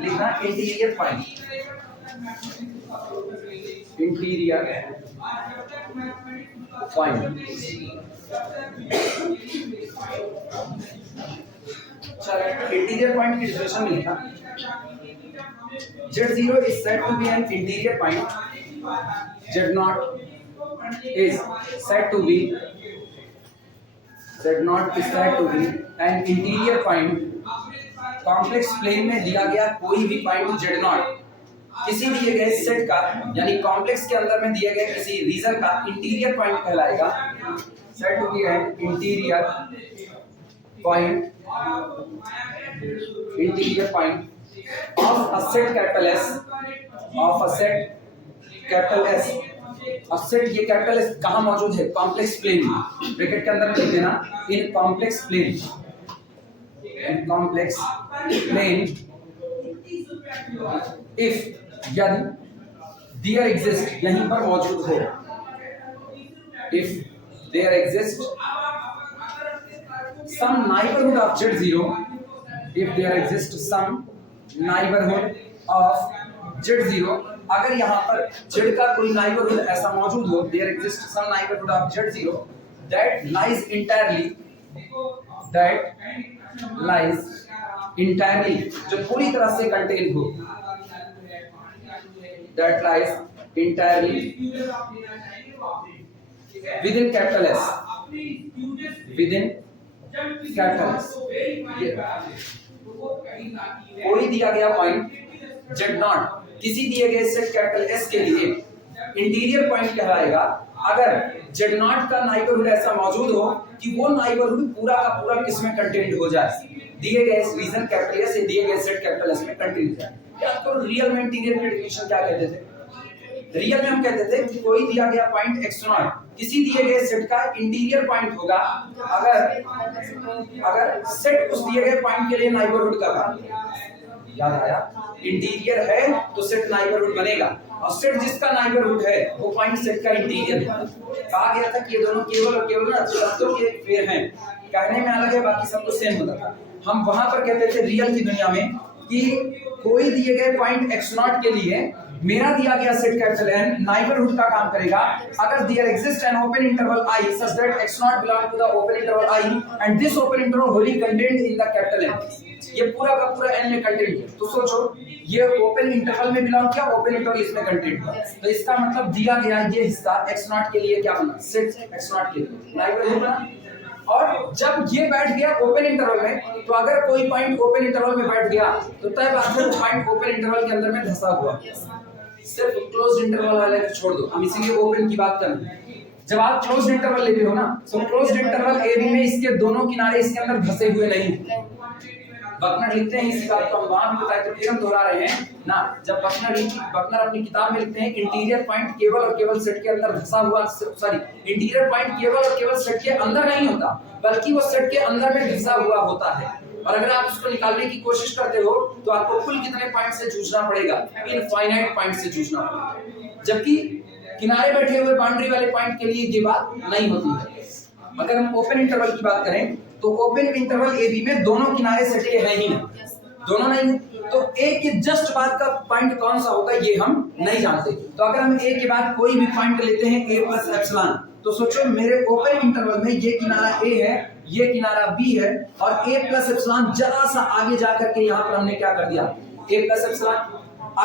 लिखना interior point, interior point. Interior point की definition में लिखा Z0 is said to be an interior point, Z0 is said to be an interior point। Complex plane में दिया गया कोई भी पॉइंट Z0 किसी दिए गए सेट का यानी कॉम्प्लेक्स के अंदर में दिए गए किसी रीजन का इंटीरियर पॉइंट कहलाएगा। Said to be an interior point of a set capital S, of a set capital S. अब सेट ये कैपिटल एस कहाँ मौजूद है? कॉम्प्लेक्स प्लेन में। ब्रैकेट के अंदर लिख देना in complex plane, in complex plane if यदि देयर एग्जिस्ट यहीं पर मौजूद हो, if there exist some neighbourhood of Z0, if there exist some neighbourhood of Z0, अगर यहाँ पर Z का कोई नाइबरहुड ऐसा मौजूद हो, there exist some neighbourhood of Z0 that lies entirely जो पूरी तरह से कंटेन हो, that lies entirely within capital S, within capital S। कोई दिया गया पॉइंट Z0 किसी दिए गए सेट कैपिटल S के लिए इंटीरियर पॉइंट कहलाएगा अगर Z0 का नाइबरहुड ऐसा मौजूद हो कि वो नाइबरहुड पूरा का पूरा किसमें कंटेन्ड हो जाए, दिए गए रीजन कैपिटल S या दिए गए सेट कैपिटल S में कंटेन्ड हो जाए। याद करो रियल में इंटीरियर की डेफिनेशन क्या कहते थे? रियल में हम कहते थे कि कोई दिया गया पॉइंट x0 किसी दिए गए सेट का इंटीरियर पॉइंट होगा अगर सेट उस दिए गए पॉइंट के लिए नाइबरहुड का था। याद आया? इंटीरियर है तो सेट नाइबरहुड बनेगा और सेट जिसका नाइबरहुड है वो पॉइंट सेट का इंटीरियर है। कहा गया था कि ये दोनों केवल और केवल ना शब्दों के फेर हैं, कहने में अलग है बाकी सब कुछ सेम होता था। हम वहां पर कहते थे रियल की दुनिया में कि कोई दिए गए पॉइंट x0 के लिए मेरा दिया गया सेट कैपिटल N नाइबरहुड का काम करेगा अगर there exist an open interval I such that x0 belong to the open interval I and this open interval wholly contained in the capital N। ये पूरा का पूरा N में कंटेंट है। तो सोचो ये ओपन इंटरवल में बिलोंग किया, ओपन इंटरवल इसमें कंटेंट हुआ, तो इसका मतलब दिया गया ये हिस्सा x0 के लिए क्या बना? सेट x0 के लिए नाइबरहुड बना। और जब ये बैठ गया ओपन इंटरवल में तो अगर कोई पॉइंट ओपन इंटरवल में बैठ गया तो तय बात है पॉइंट ओपन इंटरवल के अंदर में धंसा हुआ। सिर्फ क्लोज्ड इंटरवल वाले को छोड़ दो, हम इसीलिए ओपन की बात कर रहे हैं। जब आप क्लोज्ड इंटरवल लेते हो ना तो क्लोज्ड इंटरवल ए बी में इसके दोनों किनारे इसके अंदर धंसे हुए नहीं। बकनर लिखते हैं इसी बात को, हम वहां भी बताए तो फिर हम दोहरा रहे हैं ना। जब बकनर अपनी किताब में लिखते हैं इंटीरियर पॉइंट केवल और केवल सेट के अंदर धंसा हुआ, सॉरी इंटीरियर पॉइंट केवल और केवल सेट के अंदर नहीं होता बल्कि वो सेट के अंदर में धंसा हुआ होता है। और अगर आप उसको निकालने की कोशिश करते हो तो आपको कुल कितने पॉइंट से जूझना पड़ेगा? इनफाइनाइट पॉइंट से जूझना पड़ेगा। जबकि किनारे बैठे हुए बाउंड्री वाले पॉइंट के लिए ये बात नहीं होती है। अगर हम ओपन इंटरवल की बात करें तो ओपन इंटरवल ए बी में दोनों किनारे सेट के हैं ही नहीं, दोनों नहीं, तो ए के जस्ट बाद का पॉइंट कौन सा होगा ये हम नहीं जानते। तो अगर हम ए के बाद कोई भी पॉइंट लेते हैं a प्लस एप्सिलॉन, तो सोचो मेरे ओपन इंटरवल में ये किनारा a है, ये किनारा b है और a प्लस एप्सिलॉन जरा सा आगे जाकर के यहाँ पर हमने क्या कर दिया? a plus epsilon.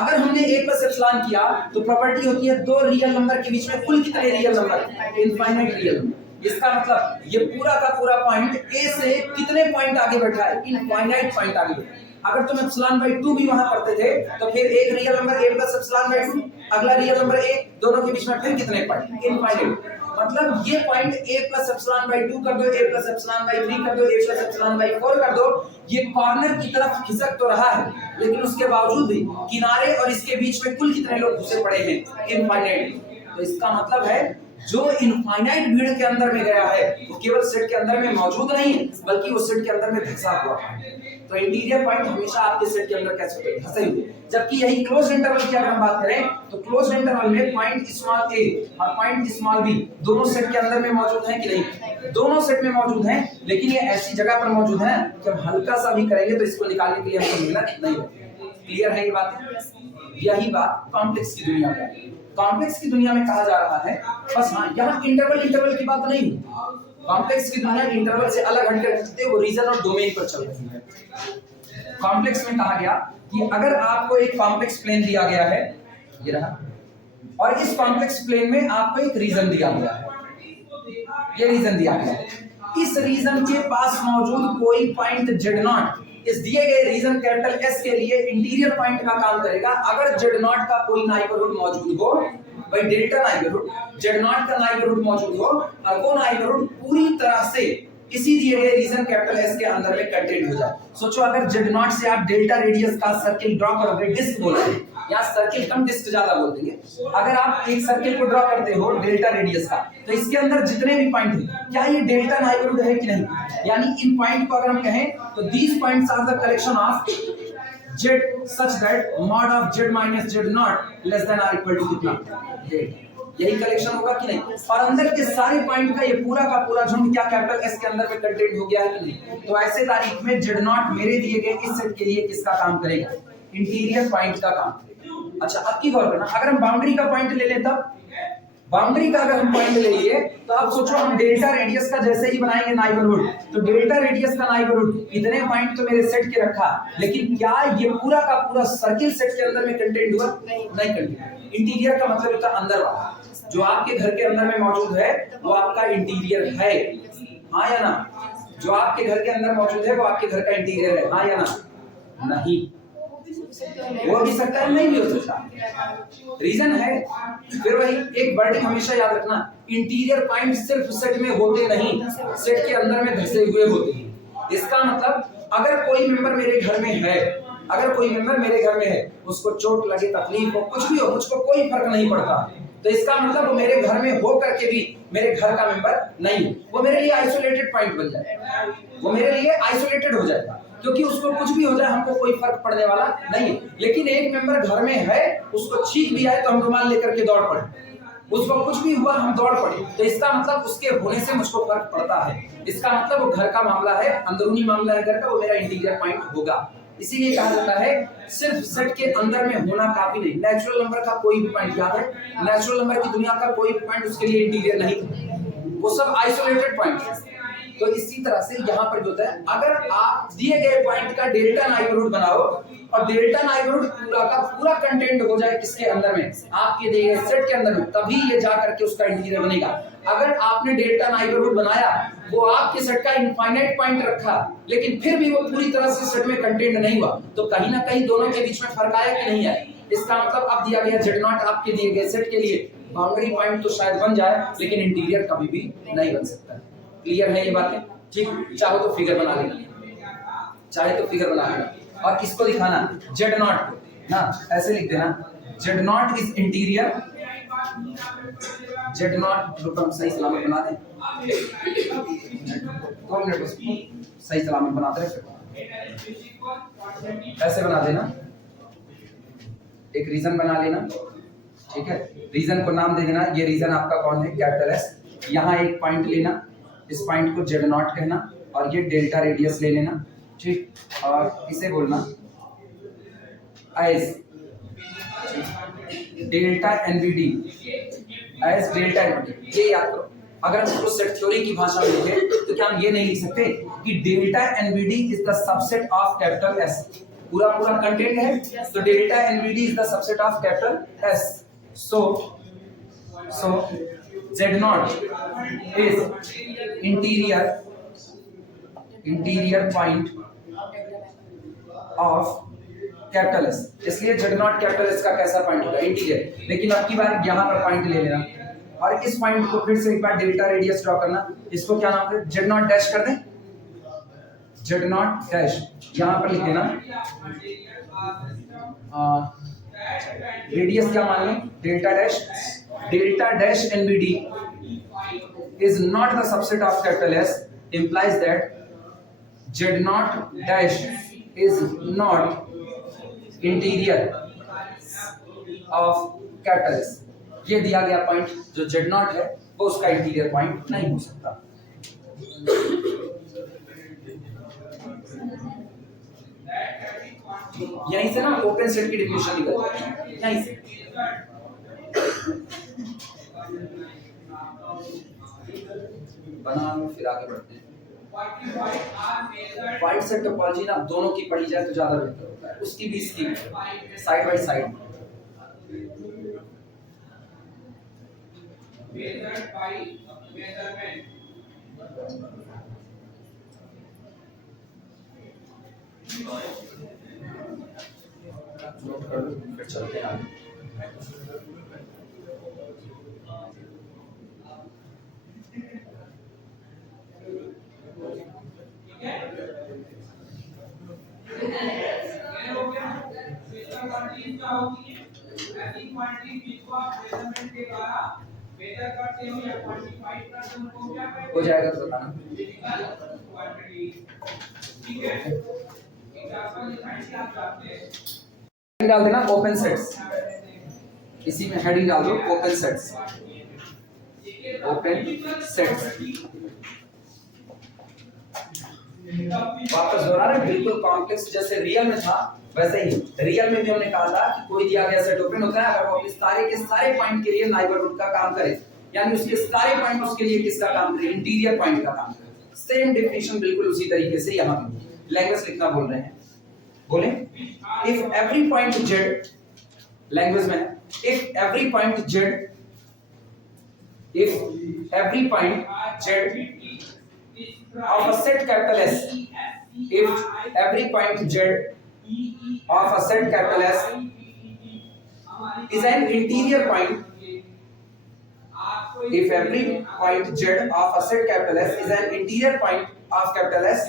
अगर हमने a प्लस एप्सिलॉन किया तो प्रॉपर्टी होती है दो रियल नंबर के बीच में कुल कितने real number? Infinite real number. इसका मतलब ये पूरा का पूरा पॉइंट a से कितने पॉइंट आगे बैठा है? इनफाइनाइट पॉइंट आगे बैठा है। अगर तुम एप्सिलॉन बाय 2 भी वहां पढ़ते थे तो फिर एक real number a plus epsilon bye 2, अगला रियल नंबर a, दोनों के बीच में फिर कितने पॉइंट? इनफाइनाइट। मतलब ये point a plus epsilon bye 2 कर दो, a प्लस एप्सिलॉन बाय 3 कर दो, a प्लस एप्सिलॉन बाय 4 कर दो, ये कॉर्नर की तरफ खिसक तो रहा है लेकिन उसके बावजूद भी किनारे और इसके बीच में कुल कितने लोग घुसे पड़े हैं? इनफाइनाइट। तो इसका मतलब है जो इनफाइनाइट भीड़ के अंदर में गया है वो केवल सेट के अंदर में मौजूद नहीं है बल्कि वो सेट के अंदर में धंसा हुआ है। तो इंटीरियर पॉइंट हमेशा आपके सेट के अंदर कैसे होते हैं, धंसे हुए। जबकि यही क्लोज इंटरवल की अगर हम बात करें तो क्लोज इंटरवल में पॉइंट स्मॉल ए और पॉइंट स्मॉल बी दोनों सेट के अंदर में मौजूद हैं कि नहीं, दोनों सेट में मौजूद हैं, लेकिन ये ऐसी जगह पर मौजूद हैं कि हम हल्का सा भी करेंगे तो इसको निकालने के लिए हमको मेहनत नहीं लगेगी। क्लियर है ये बात? यही बात कॉम्प्लेक्स की दुनिया में है। कॉम्प्लेक्स की दुनिया में कहा जा रहा है बस, हाँ यहाँ इंटरवल की बात नहीं है। कॉम्प्लेक्स की दुनिया इंटरवल से अलग हटकर चलते वो रीजन और डोमेन पर चल रही है। कॉम्प्लेक्स में कहा गया कि अगर आपको एक कॉम्प्लेक्स प्लेन दिया गया है, ये रहा, और इस कॉम्प्लेक्स प्लेन में आपको एक रीजन दिया गया है, ये रीजन दिया गया है, इस रीजन के पास मौजूद कोई पॉइंट Z नॉट इस दिए गए रीजन कैपिटल S के लिए इंटीरियर पॉइंट का काम करेगा। अगर Z नॉट का कोई नाइबरहुड मौजूद हो, भाई डेल्टा नाइबरहुड, Z नॉट का नाइबरहुड मौजूद हो और वो नाइबरहुड पूरी तरह से इसी दिए गए रीजन कैपिटल S के अंदर में कंटेंट हो जाए। सोचो अगर Z नॉट से आप डेल्टा रेडियस का सर्किल ड्रॉ करोगे, डिस्क बोलते हैं, यहाँ सर्किल कम डिस्क ज्यादा बोल देंगे। अगर आप एक सर्किल को ड्रॉ करते हो डेल्टा रेडियस का, तो इसके अंदर जितने भी पॉइंट हैं, क्या ये डेल्टा नाइबरहुड है कि नहीं? यानी इन पॉइंट को अगर हम कहें तो these points are the collection of Z such that mod of Z minus Z naught less than or equal to कितना? यही कलेक्शन होगा कि नहीं? और अंदर के सारे पॉइंट का ये पूरा का पूरा झुंड क्या कैपिटल S के अंदर में कंटेंट हो गया है कि नहीं? तो ऐसे तारीख में Z नॉट मेरे दिए गए इस सेट के लिए किसका काम करेगा? इंटीरियर पॉइंट का काम करेगा। अच्छा अब की गौर करना, अगर हम बाउंड्री का पॉइंट ले लें तब, बाउंड्री का अगर हम पॉइंट ले लिए तो आप सोचो हम डेल्टा रेडियस का जैसे ही बनाएंगे नाइबरहुड, तो डेल्टा रेडियस का नाइबरहुड इतने पॉइंट तो मेरे सेट के रखा, लेकिन क्या ये पूरा का पूरा सर्किल सेट के अंदर में कंटेंट हुआ? नहीं कंटेंट। इंटीरियर का मतलब होता है अंदर वाला, जो आपके घर के अंदर में मौजूद है वो आपका इंटीरियर है, हाँ या ना? जो आपके घर के अंदर मौजूद है वो आपके घर का इंटीरियर है, हाँ या ना? नहीं, वो भी सकता है, नहीं भी हो सकता। रीजन है फिर वही एक वर्डिंग हमेशा याद रखना, इंटीरियर पॉइंट सिर्फ सेट में होते नहीं, सेट के अंदर में धंसे हुए होते हैं। इसका मतलब अगर कोई मेंबर मेरे घर में है, अगर कोई मेंबर मेरे घर में है, उसको चोट लगे, तकलीफ हो, कुछ भी हो, मुझको कोई फर्क नहीं पड़ता, तो इसका मतलब वो मेरे घर में हो करके भी मेरे घर का मेंबर नहीं, वो मेरे लिए आइसोलेटेड पॉइंट बन जाएगा, वो मेरे लिए आइसोलेटेड हो जाएगा, क्योंकि उसको कुछ भी हो जाए हमको कोई फर्क पड़ने वाला नहीं है। लेकिन एक मेंबर घर में है, उसको छींक भी आए तो हम रुमाल लेकर के दौड़ पड़े, उसको कुछ भी हुआ हम दौड़ पड़े, तो इसका मतलब उसके होने से मुझको फर्क पड़ता है। इसका मतलब वो घर का मामला है, अंदरूनी मामला है घर का, वो मेरा इंटीरियर पॉइंट होगा। इसीलिए कहा जाता है सिर्फ सेट के अंदर में होना काफी नहीं। नेचुरल नंबर का कोई भी पॉइंट, याद है, नेचुरल नंबर की दुनिया का कोई भी पॉइंट उसके लिए इंटीरियर नहीं, वो सब आइसोलेटेड पॉइंट है। तो इसी तरह से यहाँ पर जो होता है, अगर आप दिए गए पॉइंट का डेल्टा नाइबरहुड बनाओ और डेल्टा नाइबरहुड पूरा का पूरा कंटेंट हो जाए किसके अंदर में, आपके दिए गए सेट के अंदर में, तभी ये जा करके उसका इंटीरियर बनेगा। अगर आपने डेल्टा नाइबरहुड बनाया, वो आपके सेट का इनफाइनाइट पॉइंट रखा, लेकिन फिर भी वो पूरी तरह से सेट में कंटेंट नहीं हुआ, तो कहीं ना कहीं दोनों के बीच में फर्क आया कि नहीं आया? इसका मतलब अब दिया गया Z नॉट आपके दिए गए सेट के लिए बाउंड्री पॉइंट तो शायद बन जाए, लेकिन इंटीरियर कभी भी नहीं बन सकता। क्लियर है ये बातें? ठीक, चाहो तो फिगर बना लेना, चाहे तो फिगर बना लेना और इसको दिखाना Z नॉट को ना, ऐसे लिख देना Z not is interior, Z not रुको हम सही सलामत बना दें, 2 मिनट सही सलामत बनाते रहे, ऐसे बना देना, एक रीजन बना लेना, ठीक है, रीजन को नाम दे देना, ये रीजन आपका कौन है, कैपिटल S। यहाँ एक पॉइंट लेना, इस पॉइंट को Z नॉट कहना और ये डेल्टा रेडियस ले लेना, ठीक, और इसे बोलना as delta NVD, as delta NVD। ये याद करो, अगर हम इसको सेट थ्योरी की भाषा में लिखें तो क्या हम ये नहीं लिख सकते कि delta NVD is the subset of capital S, पूरा पूरा कंटेंट है, तो delta NVD is the subset of capital S। so Z naught is interior point of capital S, इसलिए Z naught कैपिटल S का कैसा पॉइंट होगा, interior. लेकिन अब की बार यहाँ पर पॉइंट ले लेना और इस पॉइंट को फिर से एक बार डेल्टा रेडियस ड्रॉ करना, इसको क्या नाम है, Z naught डैश कर दें, Z naught डैश यहाँ पर लिख देना, रेडियस क्या मान लें, delta dash delta dash NBD is not the subset of capital S implies that Z naught dash is not interior of capital S. ये दिया गया पॉइंट जो Z naught है वो उसका इंटीरियर पॉइंट नहीं हो सकता। यहीं से ना ओपन सेट की डेफिनेशन निकल जाती है, यहीं से। बना लो फिर आगे बढ़ते हैं। वाइड सेट टोपोलॉजी ना दोनों की पढ़ी जाए तो ज्यादा बेहतर होता है, उसकी भी इसकी साइड बाय साइड। फिर चलते हैं आगे। हो जाएगा तो बताना। डाल देना ओपन सेट्स, इसी में हेडिंग डाल दो ओपन सेट्स, ओपन सेट्स। वापस दोहरा रहे, बिल्कुल कॉम्प्लेक्स जैसे रियल में था वैसे ही रियल में भी हमने कहा था कि कोई दिया गया सेट ओपन होता है अगर वो अपने सारे के सारे पॉइंट के लिए नाइबरहुड का काम करे, यानी उसके सारे पॉइंट उसके लिए किसका काम करे, इंटीरियर पॉइंट का काम करे। सेम डेफिनेशन बिल्कुल उसी तरीके से यहां पे लैंग्वेज लिखना बोल रहे हैं, बोले if every point z, language में if every point z, if every point z of a set capital S, if every point z of a set capital S is an interior point, if every point z of a set capital S is an interior point of capital S,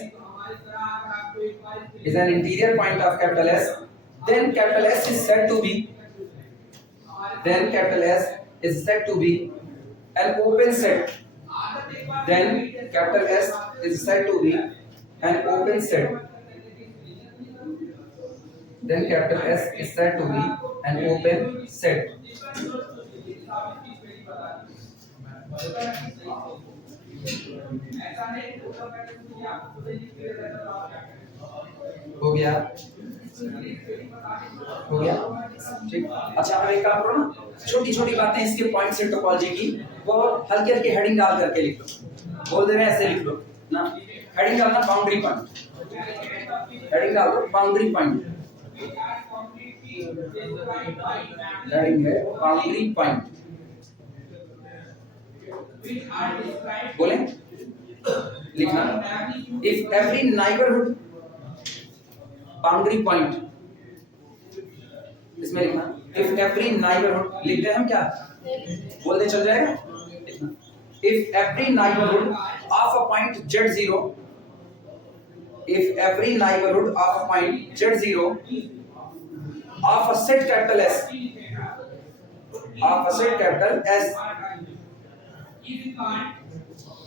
is an interior point of capital S, then capital S is said to be, then capital S is said to be an open set, then capital S is said to be an open set, then capital S is said to be an open set। हो गया, हो गया, ठीक। अच्छा अब एक काम करो ना, छोटी छोटी बातें इसके पॉइंट से टोपोलॉजी की वो हल्के हल्के हेडिंग डाल करके लिख लो, बोल दे रहे हैं ऐसे लिख लो ना। हेडिंग डालना बाउंड्री पॉइंट, हेडिंग डाल दो बाउंड्री पॉइंट, हेडिंग है बाउंड्री पॉइंट। बोले लिखना if every neighbourhood boundary point, इसमें लिखना इफ एवरी नाइबरहुड, लिखते हैं हम क्या बोलते चल जाएगा। If every neighborhood of a point z0, if every neighborhood of a point z0 of a set capital S, of a set capital S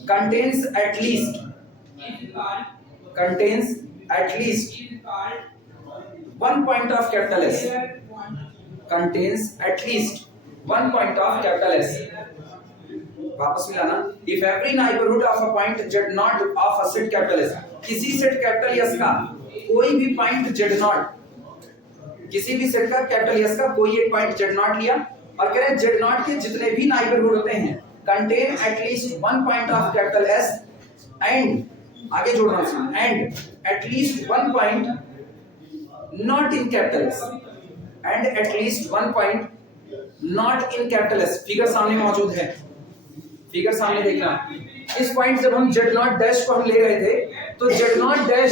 contains at least one point of capital S, contains at least one point of capital S। वापस मिलाना if every neighbourhood of a point z not of a set capital S, किसी set capital S का कोई भी point z not, किसी भी set का capital S का कोई एक पॉइंट z नॉट लिया और कह रहे हैं z नॉट के जितने भी नाइबरहुड होते हैं contain at least one point of capital S and आगे जोड़ना है and at least one point not in capital S, and at least one point not in capital S। Figure सामने मौजूद है, फिगर सामने देखना। इस पॉइंट जब हम z नॉट डैश को हम ले रहे थे तो z नॉट डैश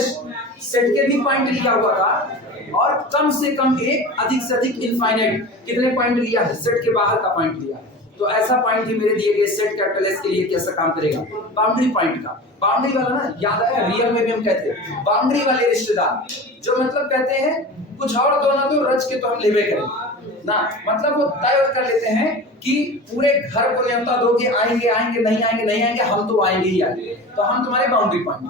सेट के भी पॉइंट लिया हुआ था और कम से कम एक, अधिक से अधिक इनफाइनाइट कितने पॉइंट लिया है, सेट के बाहर का पॉइंट लिया। तो ऐसा पॉइंट ही मेरे दिए गए सेट कैपिटल S के लिए कैसा काम करेगा, बाउंड्री पॉइंट का। बाउंड्री वाला ना याद आया, रियल में भी हम कहते हैं बाउंड्री वाले रिश्तेदार, जो मतलब कहते हैं कुछ और दो ना दो रच के तो हम लेवे करें, ना, मतलब वो तय कर लेते हैं कि पूरे घर को न्योता दो कि आएंगे आएंगे नहीं आएंगे नहीं आएंगे, हम तो आएंगे ही आएंगे, तो हम तुम्हारे बाउंड्री पॉइंट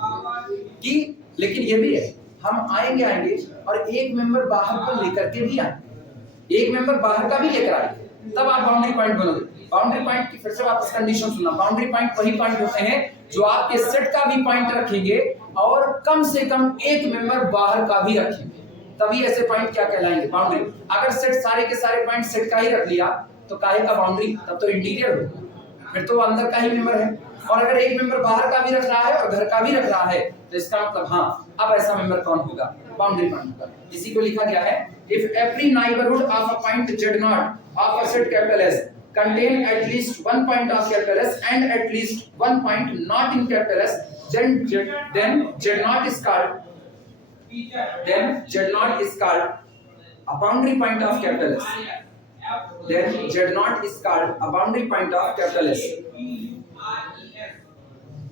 की। लेकिन ये भी है हम आएंगे आएंगे और एक मेंबर बाहर को लेकर के भी आएंगे, एक मेंबर बाहर का भी लेकर आएंगे, तब आप बाउंड्री पॉइंट बनोगे। बाउंड्री पॉइंट की फिर से वापस कंडीशन सुनना, बाउंड्री पॉइंट वही पॉइंट होते हैं जो आपके सेट का भी पॉइंट रखेंगे और कम से कम एक मेंबर बाहर का भी रखेंगे, तभी ऐसे पॉइंट क्या कहलाएंगे बाउंड्री। अगर सेट सारे के सारे पॉइंट सेट का ही रख लिया तो काहे का बाउंड्री, तब तो इंटीरियर होगा, फिर तो अंदर का ही मेंबर है। और अगर एक मेंबर बाहर का भी रख रहा है और घर का भी रख रहा है तो इसका मतलब हाँ अब ऐसा मेंबर कौन होगा, बाउंड्री पॉइंट होगा। इसी को लिखा गया है if every neighbourhood of a point Z0 of a set capital S contain at least one point of capital S and at least one point not in capital S, then Z0 is called a boundary point of capital S. Then Z0 is called a boundary point of capital S.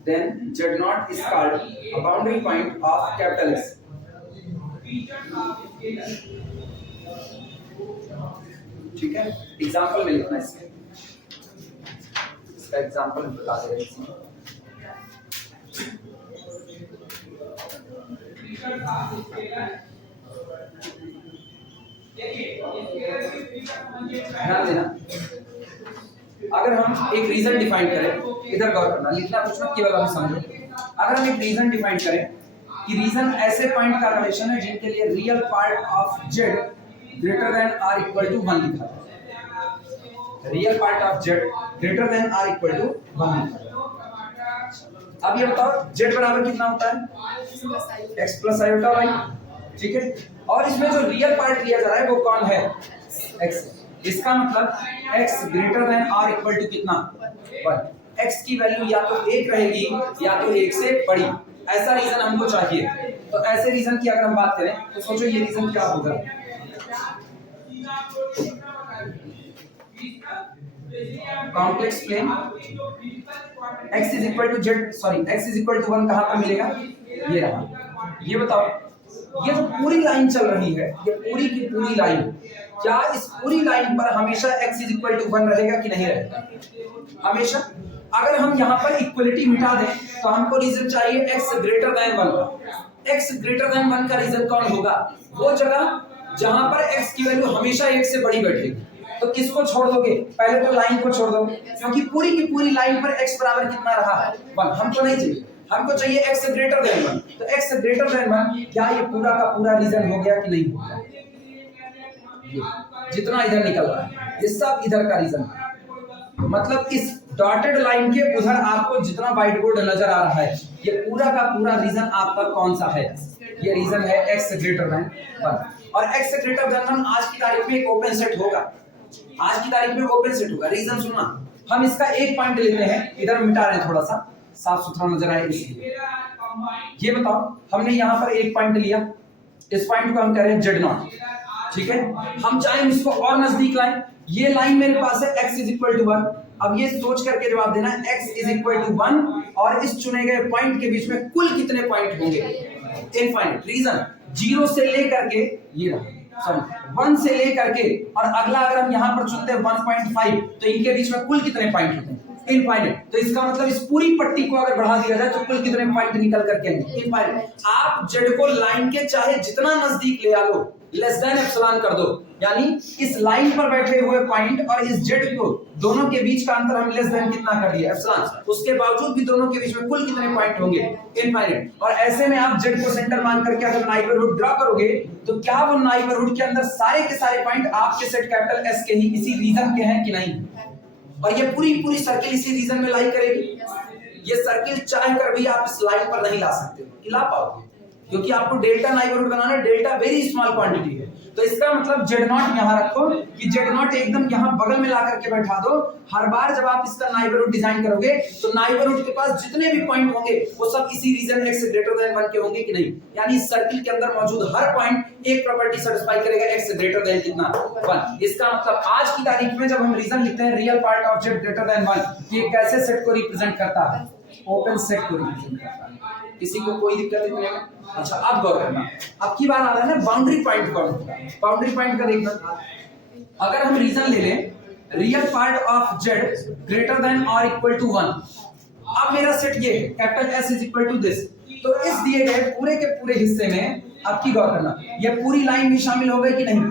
Then Z0 is called a boundary point of capital S. ठीक है, example में लिखना इसका example बता दे रहे हैं। ध्यान देना, अगर हम एक रीजन डिफाइन करें, इधर गौर करना, लिखना कुछ मत, केवल हम समझो। अगर हम एक रीजन डिफाइन करें कि रीजन ऐसे पॉइंट का रिलेशन है जिनके लिए real part of Z greater than or equal to 1 लिखा है, real part of Z greater than or equal to 1 लिखा है। अब ये बताओ Z बराबर कितना होता है x प्लस आयोटा y, ठीक है, और इसमें जो रियल पार्ट लिया जा रहा है वो कौन है, x। इसका मतलब x greater than r equal to कितना 1, x की वैल्यू या तो 1 रहेगी या तो 1 से बड़ी, ऐसा रीजन हमको चाहिए। तो ऐसे रीजन की अगर हम बात करें तो सोचो ये रीजन क्या होगा, complex plane x is equal to z, sorry x is equal to 1 कहां पर मिलेगा, ये रहा। ये बताओ ये जो पूरी लाइन चल रही है, ये पूरी की पूरी लाइन, क्या इस पूरी लाइन पर हमेशा x इज इक्वल टू 1 रहेगा कि नहीं रहेगा, हमेशा। अगर हम यहाँ पर इक्वलिटी मिटा दें तो हमको रीजन चाहिए x ग्रेटर देन 1 का। x ग्रेटर देन 1 का रीजन कौन होगा, वो जगह जहां पर x की वैल्यू हमेशा 1 से बड़ी बैठेगी। तो किसको छोड़ दोगे, पहले तो लाइन को छोड़ दो, क्योंकि पूरी की पूरी लाइन पर x बराबर कितना रहा 1, हमको नहीं चाहिए, हमको चाहिए x ग्रेटर देन 1। तो x ग्रेटर देन 1, क्या ये पूरा का पूरा रीजन हो गया कि नहीं हो गया, जितना इधर निकल रहा है ये सब इधर का रीजन है। मतलब इस डॉटेड लाइन के उधर आपको जितना व्हाइट बोर्ड नजर आ रहा है ये पूरा का पूरा रीजन आपका कौन सा है, ये रीजन है x ग्रेटर देन 1। और x ग्रेटर देन 1 आज की तारीख में एक ओपन सेट होगा, आज की तारीख में ओपन सेट होगा। रीजन सुनना, हम इसका एक पॉइंट लेते हैं, इधर मिटा रहे हैं थोड़ा सा साफ सुथरा नजर आए इसलिए। ये बताओ हमने यहाँ पर एक पॉइंट लिया, इस पॉइंट को हम कह रहे हैं Z0, ठीक है। हम चाहें इसको और नजदीक लाएं, ये लाइन मेरे पास है x इज इक्वल टू 1। अब ये सोच करके जवाब देना x इज इक्वल टू 1 और इस चुने गए पॉइंट के बीच में कुल कितने पॉइंट होंगे, इनफाइनाइट। रीजन 0 से लेकर के ये रहा, सॉरी 1 से लेकर के, और अगला अगर हम यहाँ पर चुनते हैं 1.5 तो इनके बीच में कुल कितने पॉइंट होते हैं, इनफाइनाइट। तो इसका मतलब इस पूरी पट्टी को अगर बढ़ा दिया जाए तो कुल कितने पॉइंट निकल करके आएंगे, इनफाइनाइट। आप Z को लाइन के चाहे जितना नजदीक ले आ लो, लेस देन एप्सिलॉन कर दो, यानी इस लाइन पर बैठे हुए पॉइंट और इस Z को दोनों के बीच का अंतर हम लेस देन कितना कर दिया, एप्सिलॉन। उसके बावजूद भी दोनों के बीच में कुल कितने पॉइंट होंगे, इनफाइनाइट। और ऐसे में आप Z को सेंटर मान करके अगर नाइबरहुड ड्रा करोगे तो क्या वो नाइबरहुड के अंदर सारे के सारे पॉइंट आपके सेट कैपिटल S के ही इसी रीजन के हैं कि नहीं, और ये पूरी पूरी सर्किल इसी रीजन में लाई करेगी। ये सर्किल चाह कर भी आप इस लाइन पर नहीं ला सकते, कि ला पाओगे, क्योंकि आपको डेल्टा नाइबरहुड बनाना है, डेल्टा वेरी स्मॉल क्वांटिटी है। तो इसका मतलब Z0 यहाँ रखो कि Z0 एकदम यहाँ बगल में ला करके बैठा दो। हर बार जब आप इसका नाइबरहुड डिजाइन करोगे तो नाइबरहुड के पास जितने भी पॉइंट होंगे वो सब इसी रीजन x ग्रेटर देन 1 के होंगे कि नहीं, यानी इस सर्किल के अंदर मौजूद हर पॉइंट एक प्रॉपर्टी सेटिस्फाई करेगा, x ग्रेटर देन कितना 1। इसका मतलब आज की तारीख में जब हम रीजन लिखते हैं real part of Z greater than 1, ये कैसे सेट को रिप्रेजेंट करता है, ओपन सेट को रिप्रेजेंट करता है। किसी को कोई दिक्कत नहीं है। अच्छा अब गौर करना, अब की बार आ रहा है ना बाउंड्री पॉइंट कौन होता है, बाउंड्री पॉइंट का देखना। अगर हम रीजन ले लें real part of Z greater than or equal to 1, अब मेरा सेट ये है capital S is equal to this, तो इस दिए गए पूरे के पूरे हिस्से में आपकी गौर करना, ये पूरी लाइन भी शामिल हो गई कि नहीं,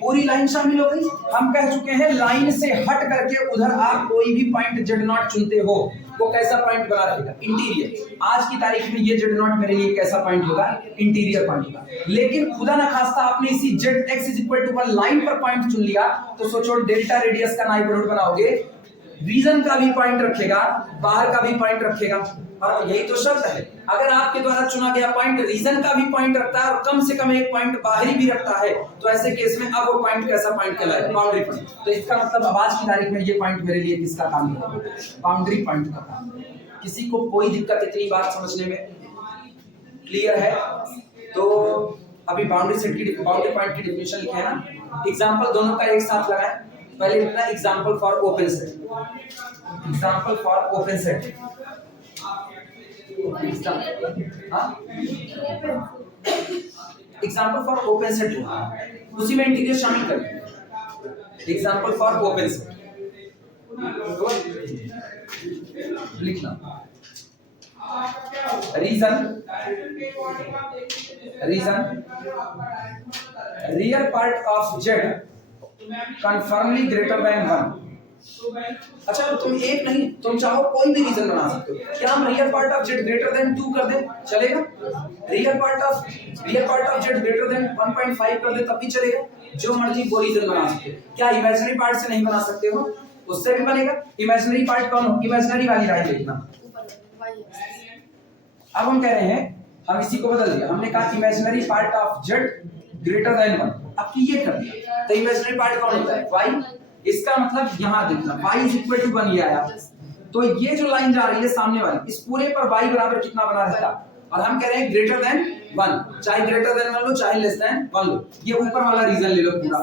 पूरी लाइन शामिल हो गई। हम कह चुके हैं लाइन से हट करके उधर आप कोई भी पॉइंट जेड नॉट चुनते हो, वो कैसा पॉइंट बना रहेगा, इंटीरियर। आज की तारीख में ये जेड नॉट मेरे लिए कैसा पॉइंट होगा, इंटीरियर पॉइंट होगा। लेकिन खुदा ना खास्ता आपने इसी Z X is equal to 1 line पर पॉइंट चुन लिया, तो सोचो डेल्टा रेडियस का नाइबरहुड बनाओगे, रीजन का भी पॉइंट रखेगा, बाहर का भी पॉइंट रखेगा, और यही तो शर्त है। अगर आपके द्वारा चुना गया पॉइंट रीजन का भी पॉइंट रखता है और कम से कम एक पॉइंट बाहरी भी रखता है, तो ऐसे केस में अब वो पॉइंट कैसा पॉइंट कहलाएगा, बाउंड्री पॉइंट। तो इसका मतलब अब आज की तारीख में ये पॉइंट मेरे लिए किसका काम है, बाउंड्री पॉइंट का काम। किसी को कोई दिक्कत इतनी बात समझने में, क्लियर है? तो अभी बाउंड्री सेट की बाउंड्री पॉइंट की डेफिनेशन लिखे है ना, एग्जांपल दोनों का एक साथ लगाएं। पहले लिखना example for open set, example for open set, example for open set, उसी में इंटीग्रल शामिल करें। एग्जांपल फॉर ओपन सेट लिखना, region real part of Z conformally greater than 1। अच्छा तुम एक नहीं, तुम चाहो कोई भी रीजन बना सकते हो। क्या हम real part of Z greater then 2 कर दें, चलेगा? Real part of Z greater then 1.5 कर दे तब भी चलेगा, जो मर्जी वो रीजन बना सकते हो। क्या इमेजिनरी पार्ट से नहीं बना सकते हो? उससे भी बनेगा। इमेजिनरी पार्ट कौन हो, इमेजिनरी वाली लाइन लिखना। अब हम कह रहे हैं, हम इसी को बदल दिया, हमने कहा imaginary part of Z greater than 1, अब की ये कर दिया, तो इमेजिनरी पार्ट कौन होता है, y। इसका मतलब यहां देखना y इज इक्वल टू 1 ये आया, तो ये जो लाइन जा रही है सामने वाली, इस पूरे पर y बराबर कितना बना रहता, और हम कह रहे हैं ग्रेटर देन 1, चाहे ग्रेटर देन 1 लो चाहे लेस देन 1 लो। ये ऊपर वाला रीजन ले लो पूरा,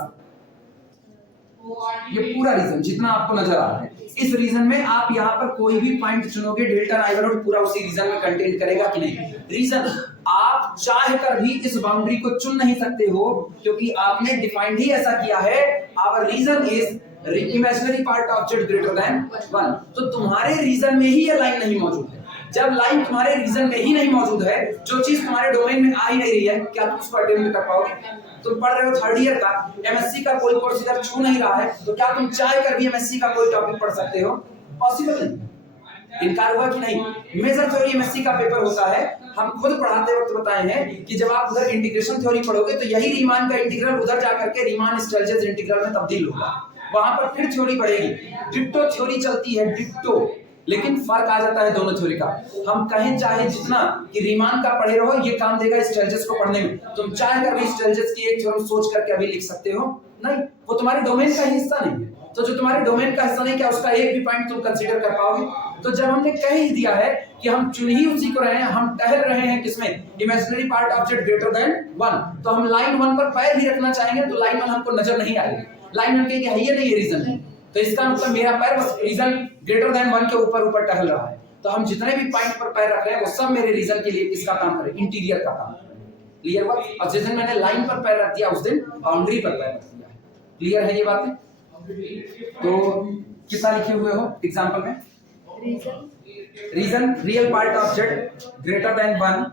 ये पूरा रीजन जितना आपको नजर आ रहा है, इस रीजन में आप यहाँ पर कोई भी पॉइंट चुनोगे, डेल्टा नाइबरहुड पूरा उसी रीजन में कंटेन करेगा कि नहीं। रीजन आप चाह कर भी इस बाउंड्री को चुन नहीं सकते हो, क्योंकि आपने डिफाइंड ही ऐसा किया है, our region is imaginary part of Z greater than 1। तो तुम्हारे रीजन में ही ये लाइन नहीं मौजूद है। जब लाइन तुम्हारे रीजन में ही नहीं मौजूद है, जो चीज तुम्हारे डोमेन में आ ही नहीं रही है, क्या तुम उसको अटेम्प्ट कर पाओगे? तुम पढ़ रहे हो थर्ड ईयर का, एमएससी का कोई कोर्स इधर छू नहीं रहा है, तो क्या तुम चाह कर भी एमएससी का कोई टॉपिक पढ़ सकते हो? पॉसिबल नहीं। इनकार हुआ कि नहीं? मेजर थ्योरी एमएससी का पेपर होता है, हम खुद पढ़ाते वक्त बताए हैं कि जब आप उधर इंटीग्रेशन थ्योरी पढ़ोगे तो यही रीमान का इंटीग्रल उधर जाकर के रीमान स्टेल्जेस इंटीग्रल में तब्दील होगा, वहां पर फिर थ्योरी पढ़ेगी, डिट्टो थ्योरी चलती है, डिट्टो, लेकिन फर्क आ जाता है दोनों थ्योरी का। हम कहें चाहे जितना कि रीमान का पढ़े रहो, ये काम देगा स्टेल्जेस को पढ़ने में, तुम चाहे कर भी स्टेल्जेस की एक थ्योरम सोच करके अभी लिख सकते हो? नहीं, वो तुम्हारे डोमेन का हिस्सा नहीं है। तो जो तुम्हारे डोमेन का हिस्सा नहीं, क्या उसका एक भी पॉइंट तुम कंसीडर कर पाओगे? तो जब हमने कह ही दिया है कि हम चुन ही उसी को रहे हैं, हम टहल रहे हैं किसमें, imaginary part of Z greater than 1, तो हम लाइन 1 पर पैर भी रखना चाहेंगे तो लाइन 1 हमको नजर नहीं आएगी, लाइन 1 कहेगी ये नहीं, ये रीजन है, तो इसका मतलब मेरा पैर बस रीजन ग्रेटर देन 1 के ऊपर टहल रहा है। तो हम जितने भी पॉइंट पर पैर रख रहे हैं वो सब मेरे रीजन के लिए किसका काम करे, इंटीरियर का काम करे। क्लियर हुआ? और जिस दिन मैंने लाइन पर पैर रख दिया उस दिन बाउंड्री पर पैर रख दिया है। क्लियर है ये बातें? तो कितना लिखे हुए हो एग्जांपल में, region real part of Z greater than 1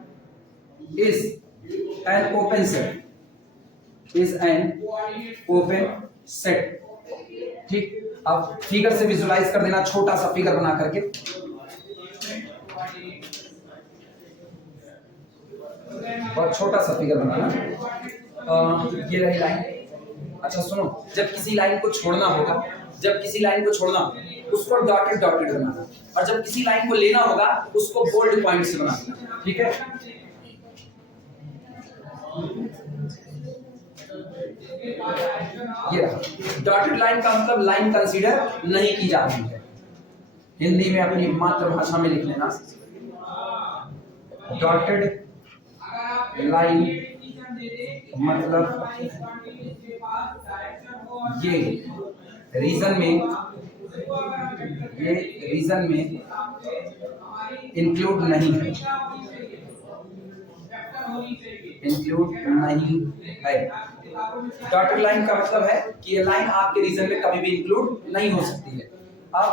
is an open set, is an open set. ठीक, अब फिगर से विजुलाइज कर देना, छोटा सा फिगर बना करके। बहुत छोटा सा फिगर बनाना। ये रही लाइन। अच्छा सुनो, जब किसी लाइन को छोड़ना होगा, जब किसी लाइन को छोड़ना उसको डॉटेड डॉटेड बनाना, और जब किसी लाइन को लेना होगा उसको बोल्ड पॉइंट से बनाना। ठीक है, ये डॉटेड लाइन का मतलब लाइन कंसीडर नहीं की जाती है। हिंदी में अपनी मातृभाषा में लिख लेना, डॉटेड लाइन मतलब ये रीजन में इंक्लूड नहीं है, इंक्लूड नहीं है। डॉटेड लाइन का मतलब है कि ये लाइन आपके रीजन में कभी भी इंक्लूड नहीं हो सकती है। अब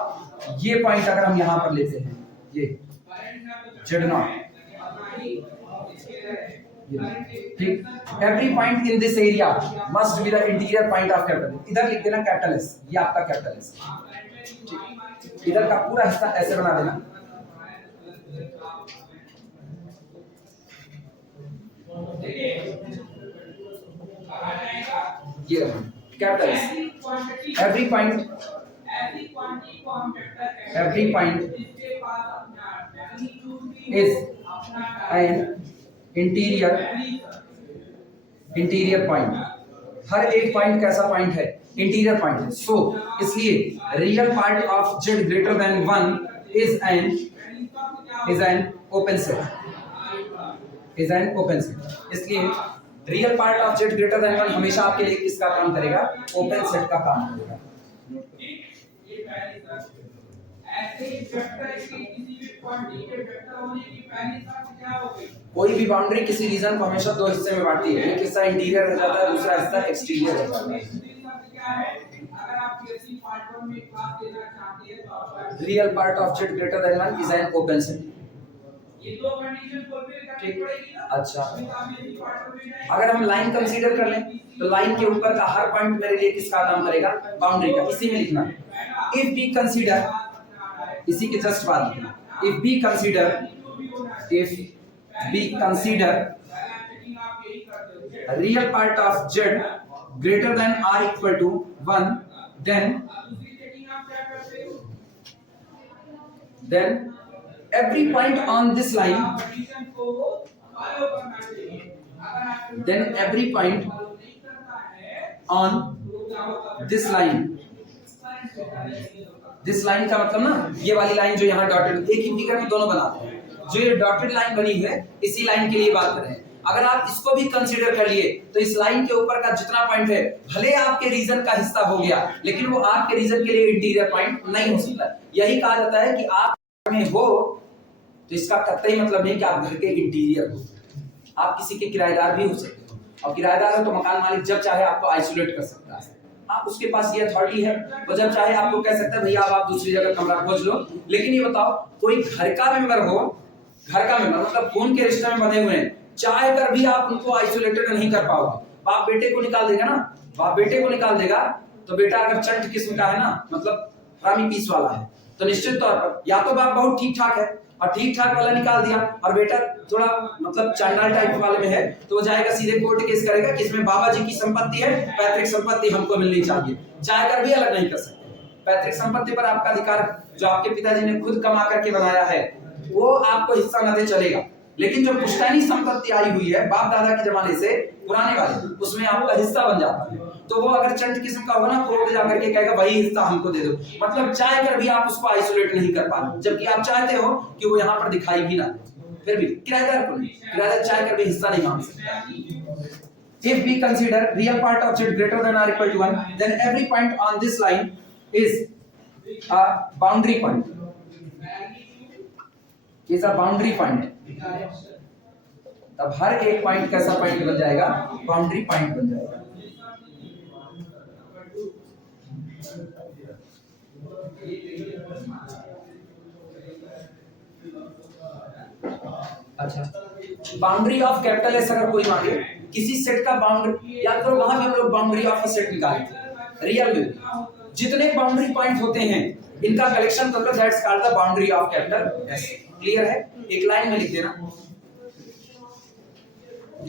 ये पॉइंट अगर हम यहां पर लेते हैं, ये Z0, ठीक, every point in this area must be the interior point of capital, इधर लिख देना कैपिटल एस, ये आपका कैपिटल एस, ठीक, इधर का पूरा हिस्सा ऐसे बना देना, ये capital S, every point is an interior point, हर एक पॉइंट कैसा पॉइंट है, इंटीरियर पॉइंट है। सो इसलिए real part of z greater than 1 is an open set, इसलिए real part of z greater than 1 हमेशा आपके लिए किसका काम करेगा, ओपन सेट का काम करेगा। कोई भी बाउंड्री किसी रीजन को हमेशा दो हिस्से में बांटती है, एक हिस्सा इंटीरियर रह जाता है, दूसरा हिस्सा एक्सटीरियर रह जाता है। Real part of z greater than 1 is an open set, ये दो कंडीशन फुलफिल करनी पड़ेगी ना। अच्छा, अगर हम लाइन कंसीडर कर लें तो लाइन के ऊपर का हर पॉइंट मेरे लिए किसका काम करेगा, बाउंड्री का, इसी में लिखना, इफ बी कंसीडर, इसी के जस्ट बाद लिखना, if we consider real part of z greater than r equal to 1, then every point on this line, then every point on this line, this line का मतलब ना ये वाली लाइन जो यहाँ डॉटेड, एक ही फिगर में दोनों बनाते हैं, जो ये डॉटेड लाइन बनी हुई है इसी लाइन के लिए बात कर रहे हैं। अगर आप इसको भी कंसीडर कर लिए तो इस लाइन के ऊपर का जितना पॉइंट है भले आपके रीजन का हिस्सा हो गया, लेकिन वो आपके रीजन के लिए इंटीरियर पॉइंट नहीं हो सकता। यही कहा जाता है कि आप में हो तो इसका कतई मतलब नहीं कि आप घर के इंटीरियर हो, आप किसी के किराएदार भी हो सकते हो, और किराएदार हो तो मकान मालिक जब चाहे आपको आइसोलेट कर सकता है, आप उसके पास ये अथॉरिटी है, वो जब चाहे आपको कह सकता है भैया आप दूसरी जगह कमरा खोज लो। लेकिन ये बताओ कोई घर का मेंबर हो, घर का मेंबर मतलब खून के रिश्ते में बंधे हुए हैं, चाहे कर भी आप उनको आइसोलेटेड नहीं कर पाओगे। बाप बेटे को निकाल देगा ना, बाप बेटे को निकाल देगा तो बेटा अगर चंट किस्म का है ना, मतलब हरामी पीस वाला है, तो निश्चित तौर पर या तो बाप बहुत ठीक ठाक है और ठीक ठाक वाला निकाल दिया, और बेटा थोड़ा मतलब चांडाल टाइप वाले में है, तो वो जाएगा सीधे कोर्ट केस करेगा कि इसमें बाबा जी की संपत्ति है, पैतृक संपत्ति हमको मिलनी चाहिए, चाहे कर भी अलग नहीं कर सकते। पैतृक संपत्ति पर आपका अधिकार जो आपके पिताजी ने खुद कमा करके बनाया है वो आपको हिस्सा न दे चलेगा, लेकिन जो पुश्तैनी संपत्ति आई हुई है बाप दादा के जमाने से पुराने वाले, उसमें आपका हिस्सा बन जाता है। तो वो अगर चंट किस्म का हो ना, कोर्ट जाकर के कहेगा वही हिस्सा हमको दे दो, मतलब चाह कर भी आप उसको आइसोलेट नहीं कर पाते, जबकि आप चाहते हो कि वो यहाँ पर दिखाई भी ना दे, फिर भी किराएदार को नहीं, किराएदार चाह कर भी हिस्सा नहीं मांग सकता। If we consider real part of z greater than or equal to 1, then every point on this line is a boundary point. Is a boundary point. तब हर एक पॉइंट कैसा पॉइंट बन जाएगा, बाउंड्री पॉइंट बन जाएगा। अच्छा, बाउंड्री ऑफ कैपिटल एस अगर कोई मांगे किसी सेट का बाउंड्री, याद करो वहां भी हम लोग बाउंड्री ऑफ अ सेट निकाले थे, रियल में जितने बाउंड्री पॉइंट होते हैं इनका कलेक्शन कर लो, that's called the boundary of capital S. Clear है? एक लाइन में लिख देना,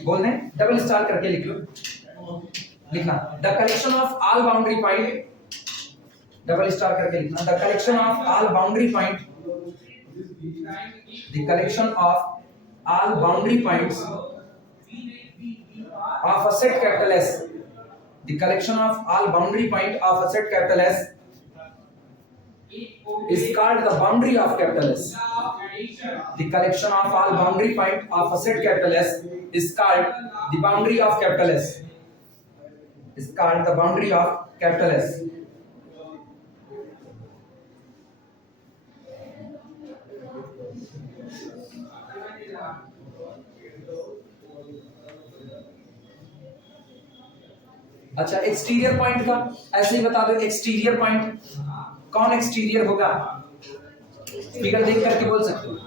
बोलने डबल स्टार करके लिख लो, लिखना the collection of all boundary point, double star करके लिखना the collection of all boundary point, the collection of all boundary points of a set capital S, the collection of all boundary point of a set capital S is called the boundary of capital S. The collection of all boundary point of a set capital S is called the boundary of capital S. Is called the boundary of capital S. अच्छा exterior point का ऐसे ही बता दो, exterior point कौन exterior होगा, figure देख करके बोल सकते हो।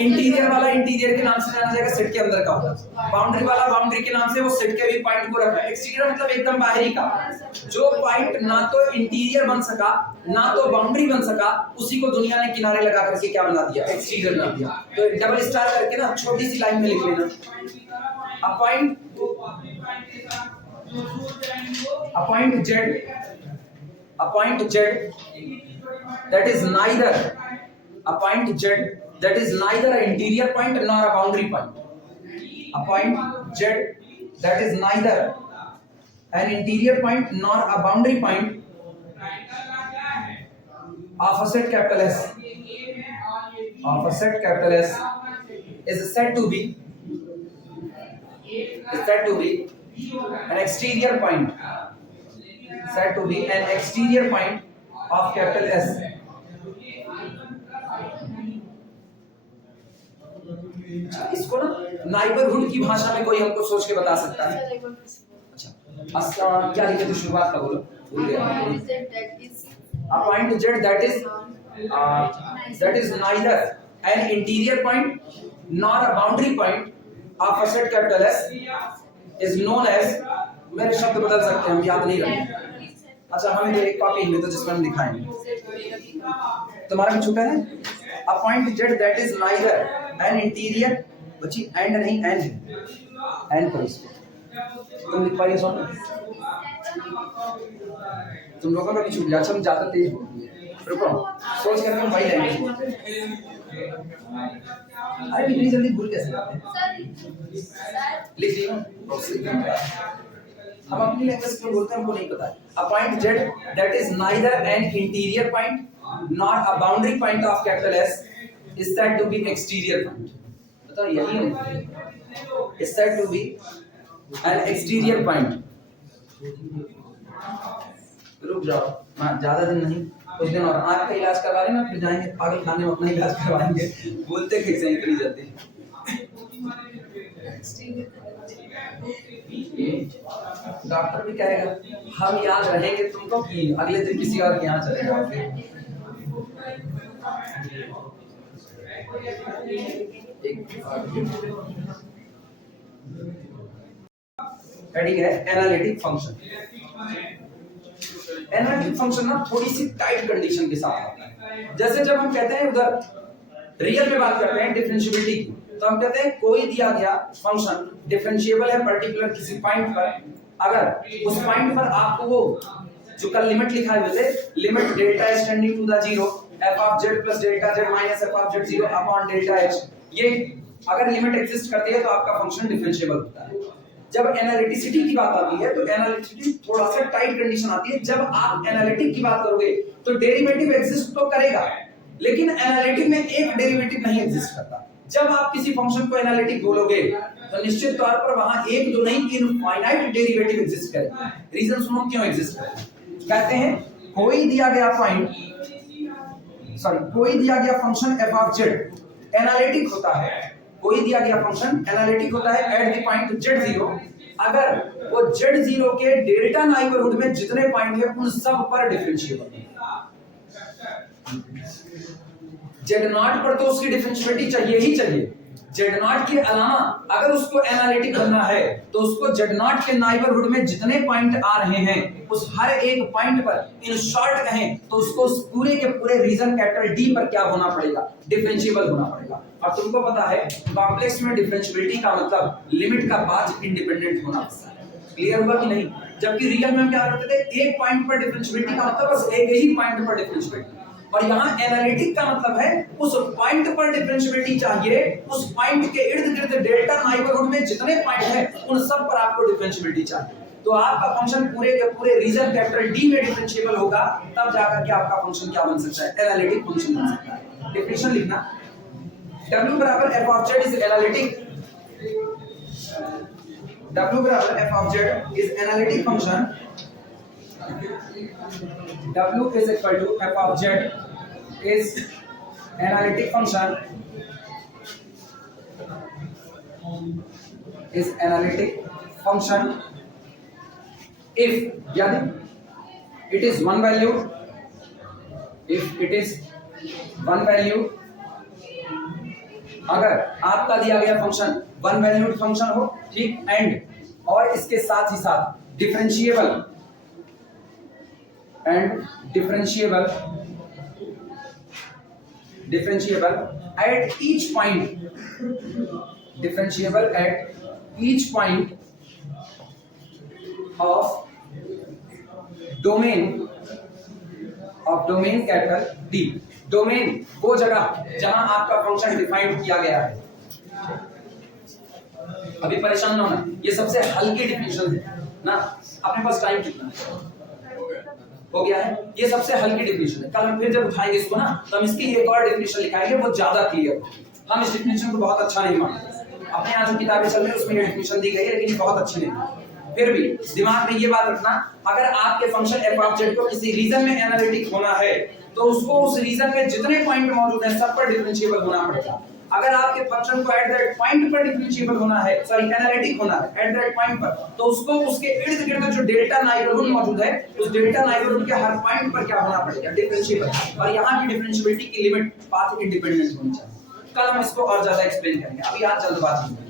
इंटीरियर वाला इंटीरियर के नाम से जाना जाएगा, सेट के अंदर का होगा। बाउंड्री वाला बाउंड्री के नाम से वो सेट के भी पॉइंट को रखा है। एक्सटीरियर मतलब एकदम बाहरी का, जो पॉइंट ना तो इंटीरियर बन सका ना तो बाउंड्री बन सका, उसी को दुनिया ने किनारे लगा करके क्या बना दिया, एक्सटीरियर बना दिया। तो डबल स्टार करके ना छोटी सी लाइन में लिख लेना, a point Z that is neither a point z that is neither an interior point nor a boundary point. A point z that is neither an interior point nor a boundary point of a set capital S is said to be an exterior point, of capital S. इसको ना neighbourhood की भाषा में कोई हमको सोच के बता सकता है। अच्छा क्या लिखे थे शुरुआत का, बोलो भूल गया। A point Z that is neither an interior point nor a boundary point of a set capital S is known as, मेरे शब्द बदल सकते हैं, हम याद नहीं रखेंगे। अच्छा हम एक कॉपी में तो जिसमें हम दिखाएंगे, तुम्हारा भी छूटा है। A point Z that is neither an interior, बच्ची एंड नहीं एंड है, एंड करो इसको, तुम लिख पाइए सुन, तुम लोगों का भी छूट गया। अच्छा हम ज्यादा तेज बोलते हैं, रुको सोच कर हम वही लैंग्वेज बोलते हैं। अरे इतनी जल्दी भूल कैसे जाते हैं, लिख लिया हम अपनी लैंग्वेज में बोलते हैं, हमको नहीं पता है। A point Z that is neither an interior point nor a boundary point of capital S is said to be exterior point. बताओ यही है, is said to be an exterior point. रुक जाओ, ज्यादा दिन नहीं, कुछ दिन और आँख का इलाज करवा लेना, फिर जाएंगे पागल खाने में अपना इलाज करवाएंगे। बोलते कैसे इतनी जल्दी, डॉक्टर भी कहेगा हम याद रहेंगे तुमको कि अगले दिन किसी और के यहाँ चले जाओगे। हेडिंग है एनालिटिक फंक्शन। एनालिटिक फंक्शन ना थोड़ी सी टाइट कंडीशन के साथ आता है। जैसे जब हम कहते हैं उधर रियल में बात करते हैं डिफरेंशिएबिलिटी की, तो हम कहते हैं कोई दिया गया फंक्शन डिफरेंशिएबल है पर्टिकुलर किसी पॉइंट पर, अगर उस पॉइंट पर आपको वो जो कल लिमिट लिखा हुए थे, limit delta h tending to the zero f of z plus delta z minus f of z 0 upon delta h, ये अगर लिमिट एग्जिस्ट करती है तो आपका फंक्शन डिफरेंशिएबल होता है। जब एनालिटिसिटी की बात आती है तो एनालिटिसिटी थोड़ा सा टाइट कंडीशन आती है। जब आप एनालिटिक की बात करोगे तो डेरिवेटिव एग्जिस्ट तो करेगा, लेकिन एनालिटिक में एक डेरिवेटिव नहीं एग्जिस्ट करता। जब आप किसी फंक्शन को एनालिटिक बोलोगे तो निश्चित तौर पर वहां एक दो नहीं इनफाइनाइट डेरिवेटिव एग्जिस्ट करेगा। रीजन सुनो क्यों एग्जिस्ट करेगा। कहते हैं कोई दिया गया function f of z analytic होता है, कोई दिया गया फंक्शन एनालिटिक होता है एट द पॉइंट z0 अगर वो z0 के डेल्टा नाइबरहुड में जितने पॉइंट है उन सब पर डिफरेंशिएबल है। z0 पर तो उसकी डिफरेंशिएबिलिटी चाहिए ही चाहिए, z0 के अलावा अगर उसको एनालिटिक बनना है तो उसको z0 के नाइबरहुड में जितने पॉइंट आ रहे हैं उस हर एक पॉइंट पर, इन शॉर्ट कहें तो उसको उस पूरे के पूरे रीजन कैपिटल D पर क्या होना पड़ेगा, डिफरेंशिएबल होना पड़ेगा। और तुमको पता है कॉम्प्लेक्स में डिफरेंशिएबिलिटी का मतलब लिमिट का पाथ इंडिपेंडेंट होना। क्लियर हुआ कि नहीं। जबकि रियल में हम क्या करते थे, एक पॉइंट पर डिफरेंशिएबिलिटी का मतलब बस एक ही पॉइंट पर डिफरेंशिएबिलिटी, और यहाँ एनालिटिक का मतलब है उस पॉइंट पर डिफरेंशिएबिलिटी चाहिए, उस पॉइंट के इर्द गिर्द डेल्टा नाइबरहुड में जितने पॉइंट हैं उन सब पर आपको डिफरेंशिएबिलिटी चाहिए। तो आपका फंक्शन पूरे के पूरे रीजन कैपिटल D में डिफरेंशिएबल होगा, तब जाकर के आपका फंक्शन क्या बन सकता है, एनालिटिक फंक्शन बन सकता है। डेफिनेशन लिखना, W बराबर f of z is analytic, W बराबर f of z is analytic function, W is equal to f of z is analytic function, is analytic function if यदि it is one value, if it is one value, अगर आपका दिया गया function one valued function हो, ठीक, and और इसके साथ ही साथ differentiable and differentiable at each point, differentiable at each point of domain capital D. Domain वो जगह जहां आपका फंक्शन डिफाइंड किया गया है। अभी परेशान ना होना, ये सबसे हल्की डिफिनेशन है ना। अपने पास टाइम कितना है? हो गया है। ये सबसे हल्की डिफिनेशन है। कल हम फिर जब उठाएंगे इसको ना, तो हम इसकी एक और डिफिनेशन लिखाएंगे, वो ज्यादा क्लियर। हम इस डिफिनेशन को बहुत अच्छा नहीं मानते। अपने यहाँ जो किताबें चल रही है उसमें ये डिफिनेशन दी गई है, लेकिन बहुत अच्छी नहीं। फिर भी दिमाग में ये बात रखना, अगर आपके फंक्शन एफ ऑफ जेड को किसी रीजन में एनालिटिक होना है, तो उसको उस रीजन में जितने पॉइंट मौजूद हैं सब पर डिफरेंशिएबल होना पड़ेगा। अगर आपके फंक्शन को एट दैट पॉइंट पर डिफरेंशिएबल होना है, सॉरी एनालिटिक होना है एट दैट पॉइंट पर, तो उसको उसके इर्द गिर्द जो डेल्टा नाइबरहुड मौजूद है, उस डेल्टा नाइबरहुड के हर पॉइंट पर क्या होना पड़ेगा? डिफरेंशिएबल। और यहाँ की डिफरेंशिएबिलिटी की लिमिट पाथ इंडिपेंडेंट होनी चाहिए। कल हम इसको और ज्यादा एक्सप्लेन करेंगे, अभी आज जल्दबाजी में।